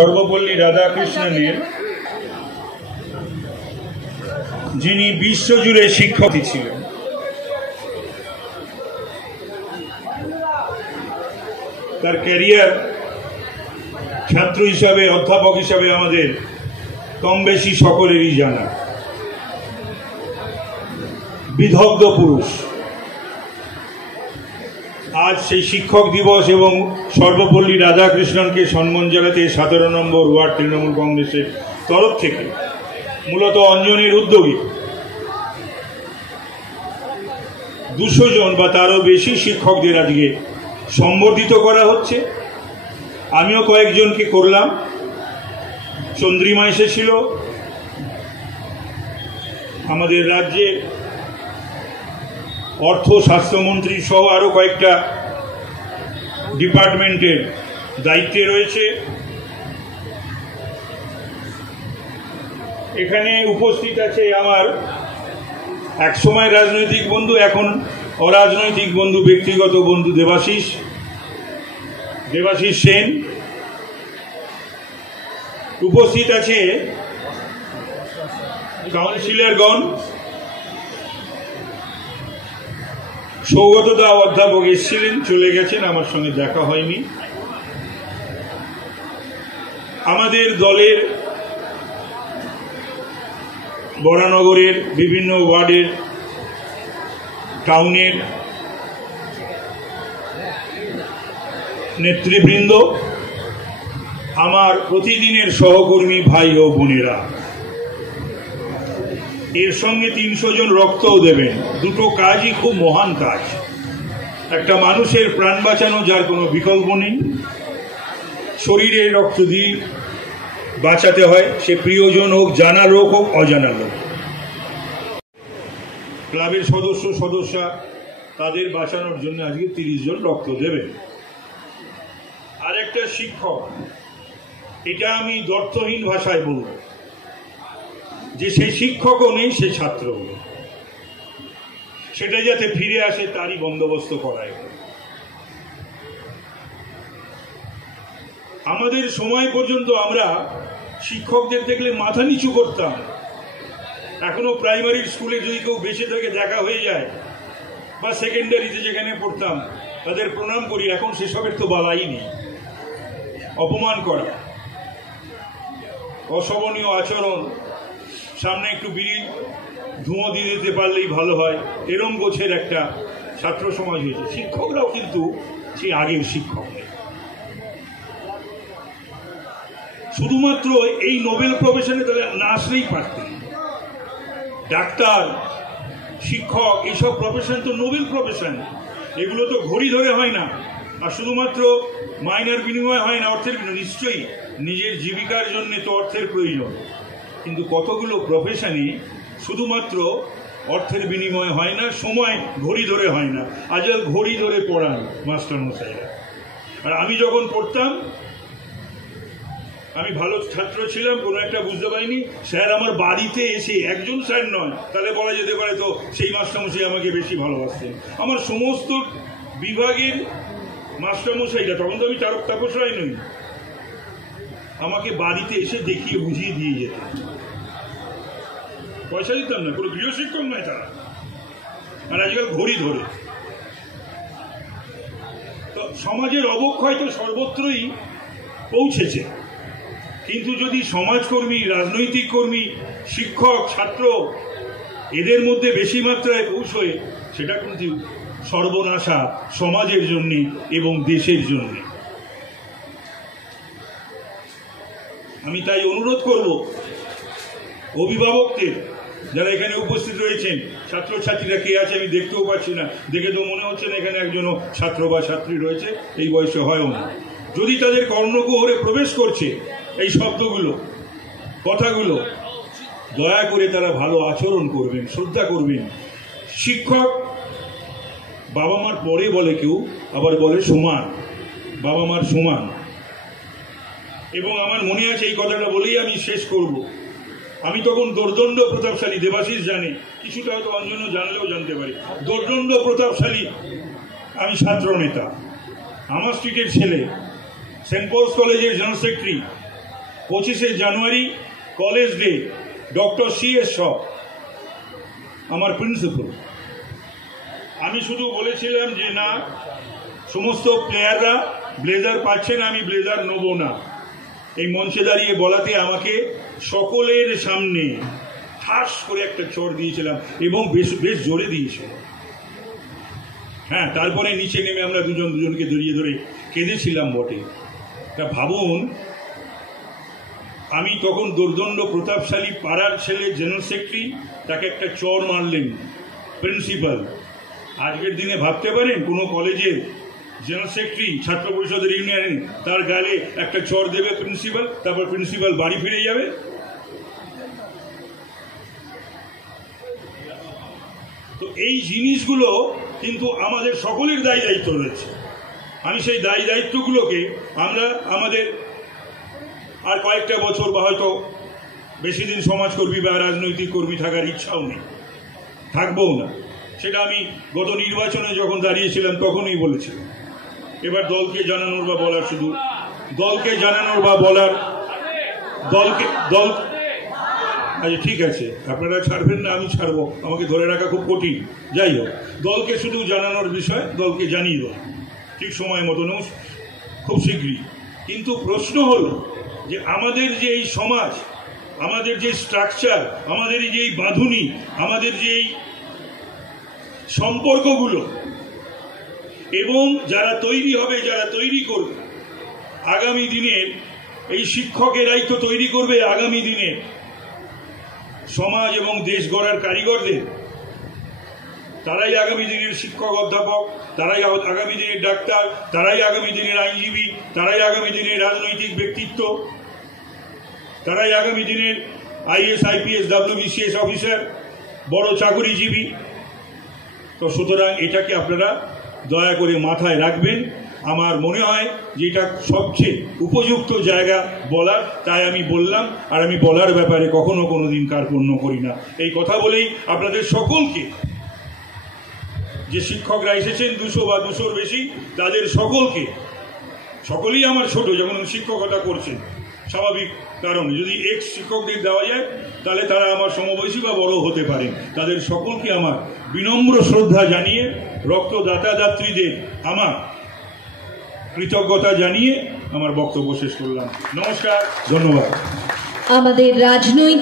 সর্বপল্লী রাধাকৃষ্ণনের যিনি বিশ্বজুড়ে শিক্ষক ছিলেন, তার ক্যারিয়ার ছাত্র হিসাবে, অধ্যাপক হিসাবে আমাদের কম বেশি সকলেরই জানা। বিদগ্ধ পুরুষ। আজ সেই শিক্ষক দিবস এবং সর্বপল্লী রাধাকৃষ্ণনকে সম্মান জানাতে 17 নম্বর ওয়ার্ড তৃণমূল কংগ্রেসের তরফ থেকে মূলত অঞ্জনের উদ্যোগে 200 জন বা তারও বেশি শিক্ষকদের আজকে সম্বর্ধিত করা হচ্ছে। আমিও কয়েকজনকে করলাম। চন্দ্রিমা এসেছিল, আমাদের রাজ্যের অর্থ স্বাস্থ্যমন্ত্রী সহ আরো কয়েকটা ডিপার্টমেন্টের দায়িত্বে রয়েছে। এখানে উপস্থিত আছে আমার একসময় রাজনৈতিক বন্ধু, এখন অরাজনৈতিক বন্ধু, ব্যক্তিগত বন্ধু দেবাশিস সেন। উপস্থিত আছে কাউন্সিলরগণ। সৌগত দা অধ্যাপক এসেছিলেন, চলে গেছেন, আমার সঙ্গে দেখা হয়নি। আমাদের দলের বরানগরের বিভিন্ন ওয়ার্ডের, টাউনের নেতৃবৃন্দ, আমার প্রতিদিনের সহকর্মী ভাই ও বোনেরা, এর সঙ্গে 300 জন রক্তও দেবেন। দুটো কাজই খুব মহান কাজ। একটা মানুষের প্রাণ বাঁচানো, যার কোনো বিকল্প নেই। শরীরের রক্ত দিয়ে বাঁচাতে হয়, সে প্রিয়জন হোক, জানা লোক হোক, অজানা লোক। ক্লাবের সদস্যা তাদের বাঁচানোর জন্য আজকে 30 জন রক্ত দেবেন। আর একটা শিক্ষক, এটা আমি দ্ব্যর্থহীন ভাষায় বলব যে সেই শিক্ষকও নেই, সে ছাত্রও নেই। সেটা যাতে ফিরে আসে তারই বন্দোবস্ত করায়। আমাদের সময় পর্যন্ত আমরা শিক্ষকদের দেখলে মাথা নিচু করতাম। এখনো প্রাইমারি স্কুলে যদি কেউ বেঁচে থাকে দেখা হয়ে যায়, বা সেকেন্ডারিতে যেখানে পড়তাম তাদের প্রণাম করি। এখন সেসবের তো বালাই নেই। অপমান করা, অশোভনীয় আচরণ, সামনে একটু বিড়ি ধুঁয়ো দিয়ে দিতে পারলেই ভালো হয়, এরম গোছের একটা ছাত্র সমাজ হয়েছে। শিক্ষকরাও কিন্তু সেই আগের শিক্ষক নেই। শুধুমাত্র এই নোবেল প্রফেশনে তারা না আসলেই পারতেন। ডাক্তার, শিক্ষক, এইসব প্রফেশন তো নোবেল প্রফেশন। এগুলো তো ঘড়ি ধরে হয় না, আর শুধুমাত্র মাইনার বিনিময় হয় না, অর্থের বিনিময়। নিশ্চয়ই নিজের জীবিকার জন্য তো অর্থের প্রয়োজন, কিন্তু কতগুলো প্রফেশনই শুধুমাত্র অর্থের বিনিময় হয় না, সময় ঘড়ি ধরে হয় না। আজকাল ঘড়ি ধরে পড়ান মাস্টারমশাইরা। আর আমি যখন পড়তাম, আমি ভালো ছাত্র ছিলাম, কোনো একটা বুঝতে পারিনি, স্যার আমার বাড়িতে এসে, একজন স্যার নয়, তাহলে বলা যেতে পারে তো সেই মাস্টারমশাই আমাকে বেশি ভালোবাসতেন। আমার সমস্ত বিভাগের মাস্টারমশাইরা, তখন তো আমি তারক তাপসরাই নই, আমাকে বাড়িতে এসে দেখিয়ে বুঝিয়ে দিয়ে যেতেন। পয়সা দিতাম না, কোনো গৃহশিক্ষক নয় তারা। আর আজকাল ঘড়ি ধরে। তো সমাজের অবক্ষয় তো সর্বত্রই পৌঁছেছে, কিন্তু যদি সমাজকর্মী, রাজনৈতিক কর্মী, শিক্ষক, ছাত্র এদের মধ্যে বেশি মাত্রায় পৌঁছয়, সেটা কিন্তু সর্বনাশা সমাজের জন্য এবং দেশের জন্য। আমি তাই অনুরোধ করব অভিভাবকদের, যারা এখানে উপস্থিত রয়েছেন, ছাত্রছাত্রীরা কে আছে আমি দেখতেও পাচ্ছি না, দেখে তো মনে হচ্ছে না এখানে একজনও ছাত্র বা ছাত্রী রয়েছে, এই বয়সে হয়ও না। যদি তাদের কর্ণকুহরে প্রবেশ করছে এই শব্দগুলো, কথাগুলো, দয়া করে তারা ভালো আচরণ করবেন, শ্রদ্ধা করবেন। শিক্ষক বাবা মার পরে বলে কেউ, আবার বলে সমান, বাবা মার সমান। এবং আমার মনে আছে, এই কথাটা বলেই আমি শেষ করব, আমি তখন দোর্দণ্ড প্রতাপশালী, দেবাশিস জানে, কিছুটা হয়তো অঞ্জন জানলেও জানতে পারি, দোর্দণ্ড প্রতাপশালী আমি ছাত্র নেতা। আমার স্ট্রিটের ছেলে, সেন্ট পলস কলেজের জেনারেল সেক্রেটারি, 25শে January college day, doctor CS শপ আমার প্রিন্সিপাল। আমি শুধু বলেছিলাম যে না, সমস্ত প্লেয়াররা ব্লেজার পাচ্ছে না, আমি ব্লেজার নেব না। এই মঞ্চে দাঁড়িয়ে বলাতে আমাকে সকলের সামনে ঠাস করে একটা চড় দিয়েছিলাম এবং বেশ জোরে দিয়েছিল। হ্যাঁ, তারপরে নিচে নেমে আমরা দুজনকে জড়িয়ে ধরে কেঁদেছিলাম বটে। তা ভাবুন, আমি তখন দুর্দণ্ড প্রতাপশালী পাড়ার ছেলে, জেনারেল সেক্রেটারি, তাকে একটা চড় মারলেন প্রিন্সিপাল। আজকের দিনে ভাবতে পারেন কোনো কলেজের জেনারেল সেক্রেটারি ছাত্র পরিষদের ইউনিয়নে তার গালে একটা চড় দেবে প্রিন্সিপাল, তারপর প্রিন্সিপাল বাড়ি ফিরে যাবে? তো এই জিনিসগুলো কিন্তু আমাদের সকলের দায়ী দায়িত্ব রয়েছে। আমি সেই দায়ী দায়িত্বগুলোকে আমরা আমাদের আর কয়েকটা বছর বা হয়তো বেশি দিন সমাজকর্মী বা রাজনৈতিক কর্মী থাকার ইচ্ছাও নেই, থাকবও না। সেটা আমি গত নির্বাচনে যখন দাঁড়িয়েছিলাম তখনই বলেছিলাম। এবার দলকে জানানোর বা বলার, শুধু দলকে জানানোর বা বলার, আচ্ছা ঠিক আছে, আপনারা ছাড়বেন না, আমি ছাড়বো, আমাকে ধরে রাখা খুব কঠিন। যাই হোক, দলকে শুধু জানানোর বিষয়, দলকে জানিয়ে দেবো ঠিক সময় মতন, খুব শীঘ্রই। কিন্তু প্রশ্ন হলো যে আমাদের যে এই সমাজ, আমাদের যে স্ট্রাকচার, আমাদের যে এই বাঁধুনি, আমাদের যে এই সম্পর্কগুলো, এবং যারা তৈরি হবে, যারা তৈরি করবে আগামী দিনের এই শিক্ষকেরাই তো তৈরি করবে আগামী দিনের সমাজ এবং দেশ গড়ার কারিগরদের। তারাই আগামী দিনের শিক্ষক, অধ্যাপক, তারাই আগামী দিনের ডাক্তার, তারাই আগামী দিনের আইনজীবী, তারাই আগামী দিনের রাজনৈতিক ব্যক্তিত্ব, তারাই আগামী দিনের IAS, IPS, WBCS অফিসার, বড় চাকরিজীবী। তো সুতরাং এটাকে আপনারা দয়া করে মাথায় রাখবেন। আমার মনে হয় যে এটা সবচেয়ে উপযুক্ত জায়গা বলার, তাই আমি বললাম। আর আমি বলার ব্যাপারে কখনো কোনোদিন কার্পণ্য করি না। এই কথা বলেই আপনাদের সকলকে, যে শিক্ষকরা এসেছেন 200 বা 200-র বেশি, তাদের সকলেই আমার ছোট, যখন শিক্ষকতা করছেন স্বাভাবিক কারণে। যদি এক্স শিক্ষকদের দেওয়া যায় তাহলে তারা আমার সমবয়সী বা বড় হতে পারেন। তাদের সকলকে আমার বিনম্র শ্রদ্ধা জানিয়ে, রক্তদাতা দাত্রীদের আমার কৃতজ্ঞতা জানিয়ে আমার বক্তব্য শেষ করলাম। নমস্কার, ধন্যবাদ। আমাদের রাজনৈতিক